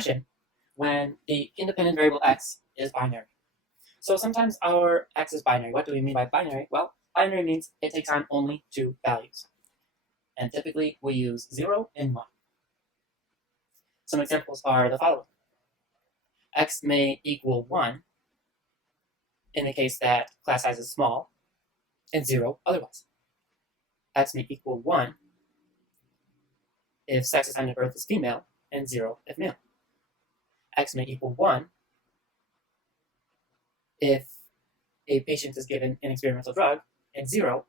regression when the independent variable x is binary. So sometimes our x is binary. What do we mean by binary? Well, binary means it takes on only two values. And typically we use 0 and 1. Some examples are the following. X may equal 1 in the case that class size is small, and 0 otherwise. X may equal 1 if sex assigned at birth is female, and 0 if male. X may equal 1 if a patient is given an experimental drug, and 0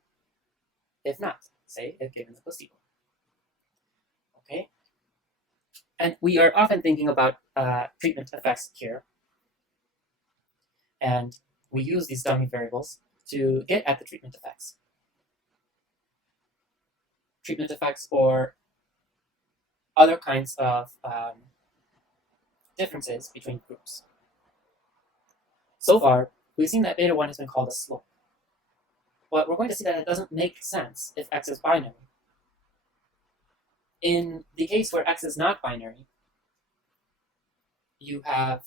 if not, say if given a placebo. Okay? And we are often thinking about treatment effects here. And we use these dummy variables to get at the treatment effects. Treatment effects or other kinds of differences between groups. So far, we've seen that beta 1 has been called a slope. But we're going to see that it doesn't make sense if x is binary. In the case where x is not binary, you have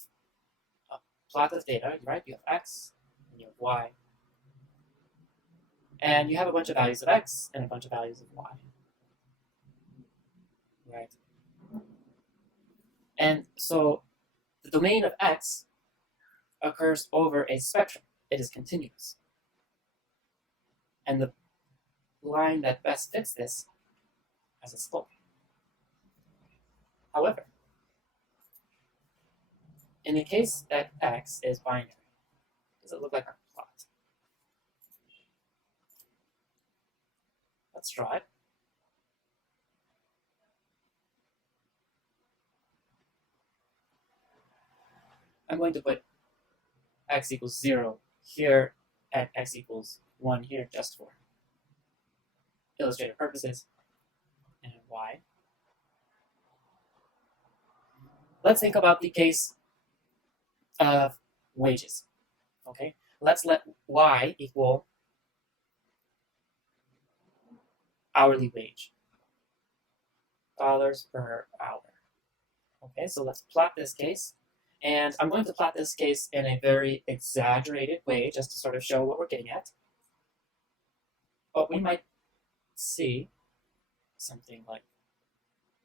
a plot of data, right? You have x and you have y. And you have a bunch of values of x and a bunch of values of y. Right? And so the domain of x occurs over a spectrum. It is continuous. And the line that best fits this has a slope. However, in the case that x is binary, does it look like our plot? Let's draw it. I'm going to put x equals 0 here and x equals 1 here just for illustrative purposes, and y. Let's think about the case of wages. Okay, let's let y equal hourly wage, dollars per hour. Okay, so let's plot this case. And I'm going to plot this case in a very exaggerated way just to sort of show what we're getting at. But we might see something like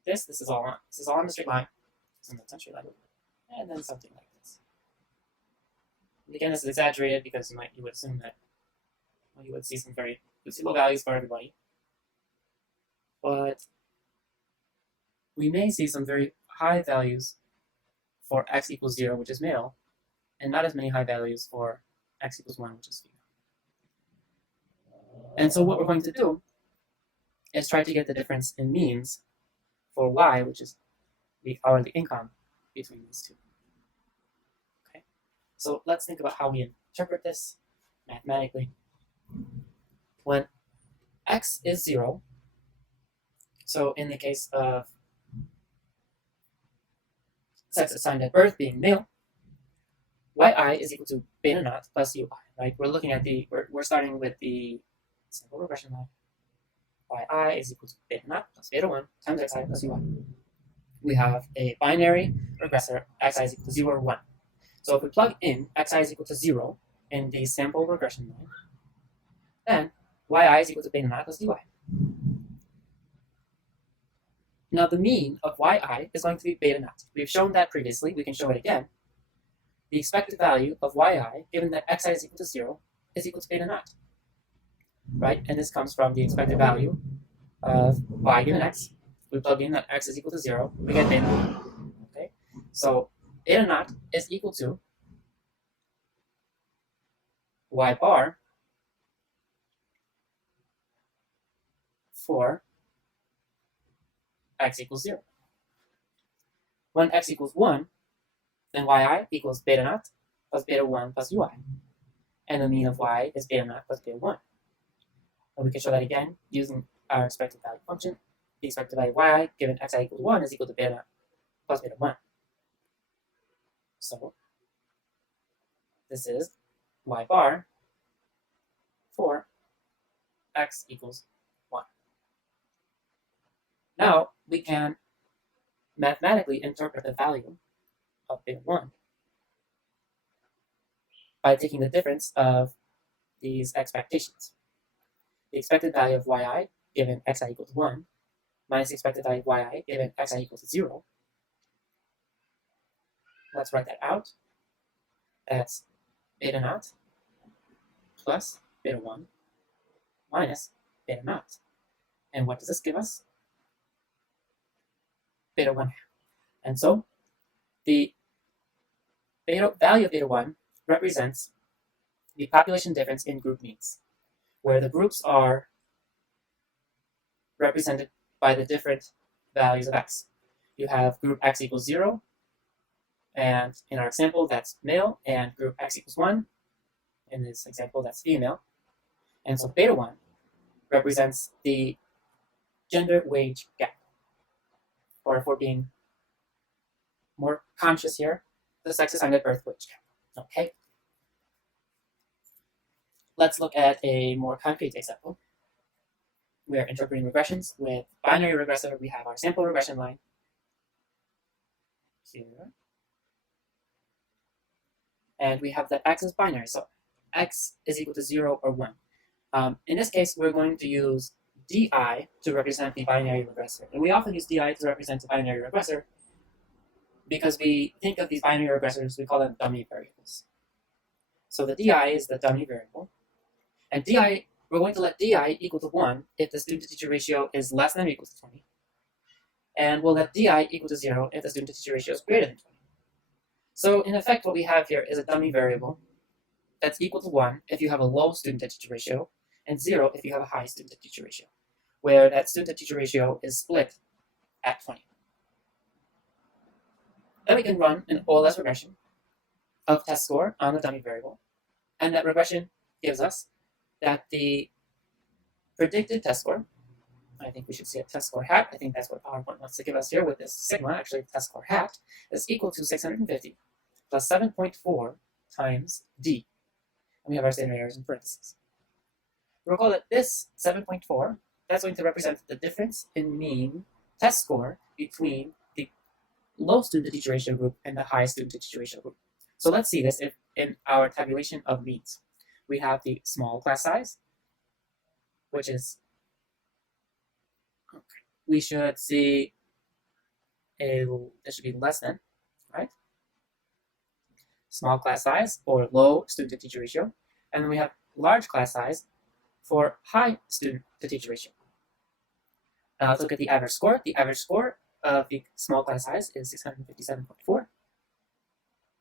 this. This is all on the straight line. Something that's not straight line. And then something like this. And again, this is exaggerated because you would assume that you would see low values for everybody. But we may see some very high values for x equals 0, which is male, and not as many high values for x equals 1, which is female. And so what we're going to do is try to get the difference in means for y, which is the hourly income between these two. Okay, so let's think about how we interpret this mathematically. When x is 0, so in the case of sex assigned at birth being male, yi is equal to beta naught plus ui, right? We're looking at we're starting with the simple regression line. Yi is equal to beta naught plus beta 1 times xi plus ui. We have a binary regressor, xi is equal to 0 or 1. So if we plug in xi is equal to 0 in the sample regression line, then yi is equal to beta naught plus ui. Now the mean of yi is going to be beta naught. We've shown that previously. We can show it again. The expected value of yi, given that xi is equal to 0, is equal to beta naught. Right? And this comes from the expected value of y given x. We plug in that x is equal to 0, we get beta naught. Okay? So beta naught is equal to y bar for x equals 0. When x equals 1, then yi equals beta naught plus beta 1 plus ui. And the mean of y is beta naught plus beta 1. And we can show that again using our expected value function. The expected value of yi given xi equals 1 is equal to beta naught plus beta 1. So this is y bar for x equals 1. Now we can mathematically interpret the value of beta 1 by taking the difference of these expectations. The expected value of yi given xi equal to 1 minus the expected value of yi given xi equal to 0. Let's write that out. That's beta naught plus beta 1 minus beta naught. And what does this give us? Beta 1 half. And so the value of beta 1 represents the population difference in group means, where the groups are represented by the different values of x. You have group x equals 0, and in our example, that's male, and group x equals 1. In this example, that's female. And so beta 1 represents the gender wage gap. Or if we're being more conscious here, the sex assigned birth wage gap. Okay? Let's look at a more concrete example. We are interpreting regressions with binary regressor. We have our sample regression line here. And we have that x is binary. So x is equal to 0 or 1. In this case, we're going to use di to represent the binary regressor. And we often use di to represent the binary regressor because we think of these binary regressors, we call them dummy variables. So the di is the dummy variable. And di, we're going to let di equal to 1 if the student-to-teacher ratio is less than or equal to 20. And we'll let di equal to 0 if the student-to-teacher ratio is greater than 20. So in effect, what we have here is a dummy variable that's equal to 1 if you have a low student-to-teacher ratio, and 0 if you have a high student-to-teacher ratio, where that student-to-teacher ratio is split at 20. Then we can run an OLS regression of test score on the dummy variable, and that regression gives us that the predicted test score, I think we should see a test score hat, I think that's what PowerPoint wants to give us here with this sigma, actually test score hat, is equal to 650 plus 7.4 times d. And we have our standard errors in parentheses. Recall that this 7.4, that's going to represent the difference in mean test score between the low student-to-teacher ratio group and the high student-to-teacher ratio group. So let's see this if in our tabulation of means. We have the small class size, which is, we should see this should be less than, right? Small class size or low student-to-teacher ratio. And then we have large class size for high student-to-teacher ratio. Let's look at the average score. The average score of the small class size is 657.4.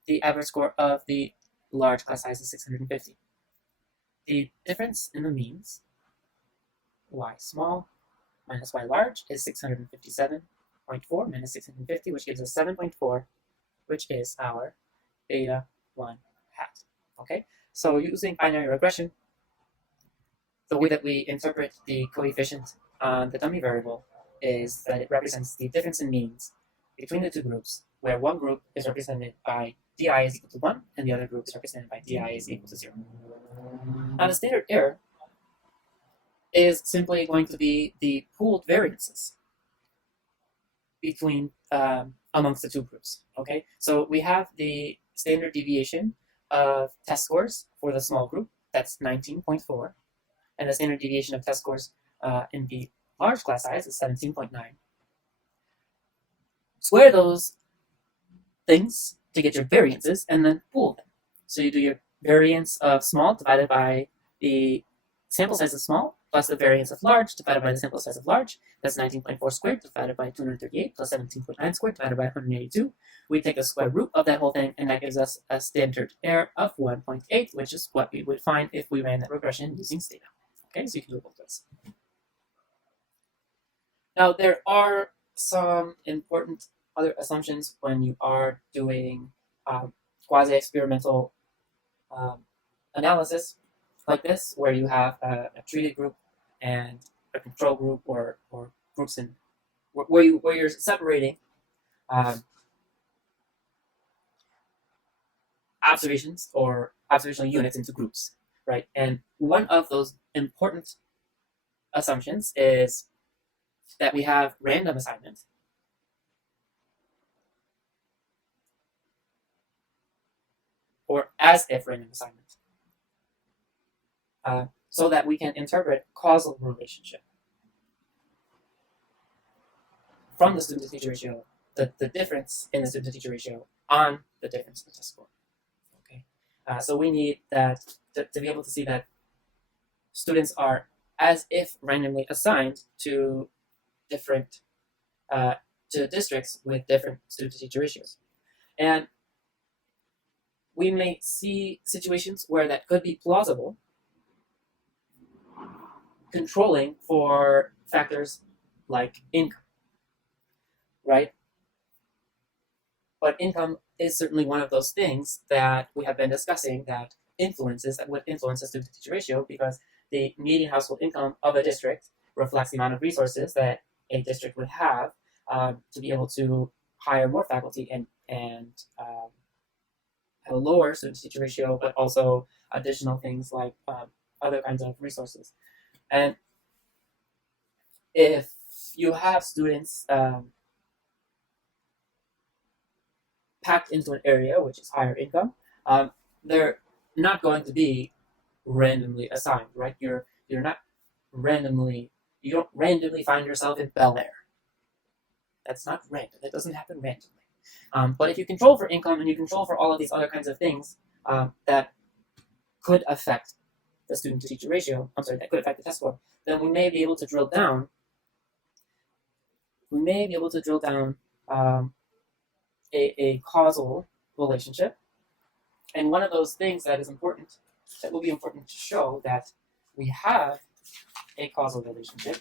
The average score of the large class size is 650. The difference in the means, y small minus y large, is 657.4 minus 650, which gives us 7.4, which is our beta 1 hat. Okay, so using binary regression, the way that we interpret the coefficient on the dummy variable is that it represents the difference in means between the two groups, where one group is represented by di is equal to 1, and the other group is represented by di is equal to 0. Now the standard error is simply going to be the pooled variances between amongst the two groups. Okay, so we have the standard deviation of test scores for the small group, that's 19.4, and the standard deviation of test scores in the large class size is 17.9. Square those things to get your variances and then pool them. So you do your variance of small divided by the sample size of small plus the variance of large divided by the sample size of large. That's 19.4 squared divided by 238 plus 17.9 squared divided by 182. We take the square root of that whole thing, and that gives us a standard error of 1.8, which is what we would find if we ran that regression using Stata. Okay, so you can do both ways. Now, there are some important other assumptions when you are doing quasi-experimental analysis like this, where you have a treated group and a control group, or groups in where you're separating observations or observational units into groups, right? And one of those important assumptions is that we have random assignment as if random assignment, so that we can interpret causal relationship from the student-to-teacher ratio, the difference in the student-to-teacher ratio on the difference in the test score. Okay, so we need that to be able to see that students are as if randomly assigned to different to districts with different student-to-teacher ratios, and we may see situations where that could be plausible, controlling for factors like income, right? But income is certainly one of those things that we have been discussing that would influence the student-to-teacher ratio, because the median household income of a district reflects the amount of resources that a district would have to be able to hire more faculty and have a lower student-to-teacher ratio, but also additional things like other kinds of resources. And if you have students packed into an area which is higher income, they're not going to be randomly assigned, right? You don't randomly find yourself in Bel Air. That's not random. That doesn't happen randomly. But if you control for income and you control for all of these other kinds of things that could affect the student-to-teacher ratio, that could affect the test score, then we may be able to drill down. A causal relationship, and one of those things that will be important to show that we have a causal relationship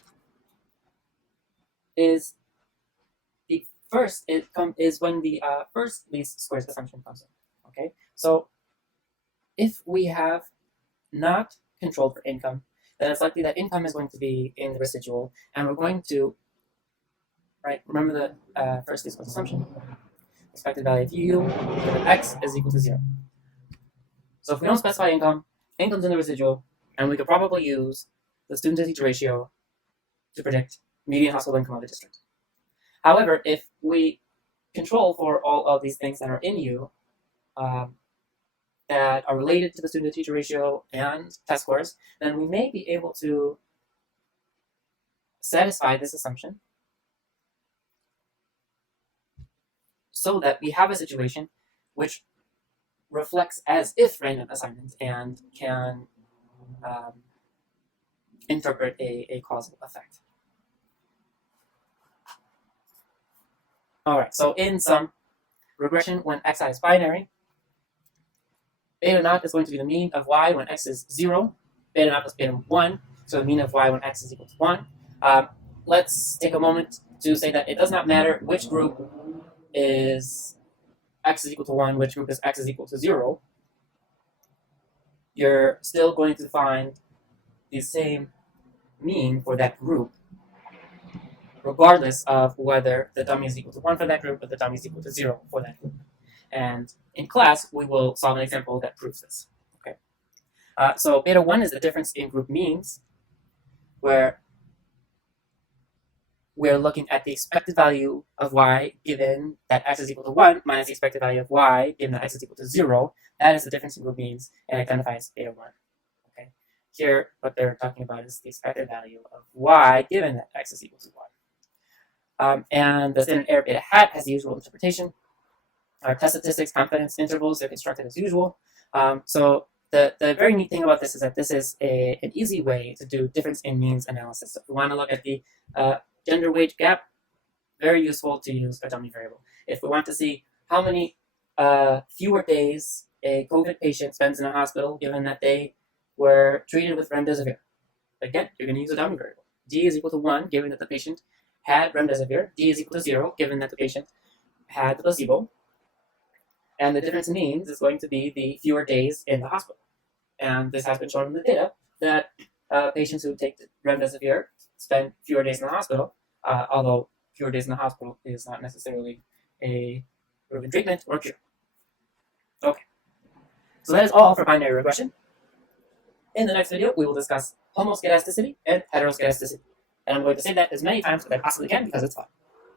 is when the first least squares assumption comes in. Okay, so if we have not controlled for income, then it's likely that income is going to be in the residual, and we're going to, remember the first least squares assumption. Expected value of u of x is equal to 0. So if we don't specify income, income's in the residual, and we could probably use the student-to-teacher ratio to predict median household income of the district. However, if we control for all of these things that are in U, that are related to the student-to-teacher ratio and test scores, then we may be able to satisfy this assumption so that we have a situation which reflects as if random assignment and can interpret a causal effect. All right, so in sum, regression when xi is binary, beta naught is going to be the mean of y when x is 0, beta naught plus beta 1, so the mean of y when x is equal to 1. Let's take a moment to say that it does not matter which group is x is equal to 1, which group is x is equal to 0. You're still going to find the same mean for that group, regardless of whether the dummy is equal to 1 for that group or the dummy is equal to 0 for that group. And in class, we will solve an example that proves this. Okay. So beta 1 is the difference in group means, where we're looking at the expected value of y given that x is equal to 1 minus the expected value of y given that x is equal to 0. That is the difference in group means and identifies beta 1. Okay. Here, what they're talking about is the expected value of y given that x is equal to 1. And the standard error beta hat has the usual interpretation. Our test statistics, confidence intervals, they're constructed as usual. So the very neat thing about this is that this is an easy way to do difference in means analysis. So if we want to look at the gender wage gap, very useful to use a dummy variable. If we want to see how many fewer days a COVID patient spends in a hospital given that they were treated with remdesivir, again, you're going to use a dummy variable. D is equal to 1 given that the patient had remdesivir. D is equal to 0 given that the patient had the placebo. And the difference in means is going to be the fewer days in the hospital. And this has been shown in the data that patients who take remdesivir spend fewer days in the hospital, although fewer days in the hospital is not necessarily a proven treatment or cure. Okay, so that is all for binary regression. In the next video, we will discuss homoscedasticity and heteroscedasticity. And I'm going to say that as many times as I possibly can because it's fun.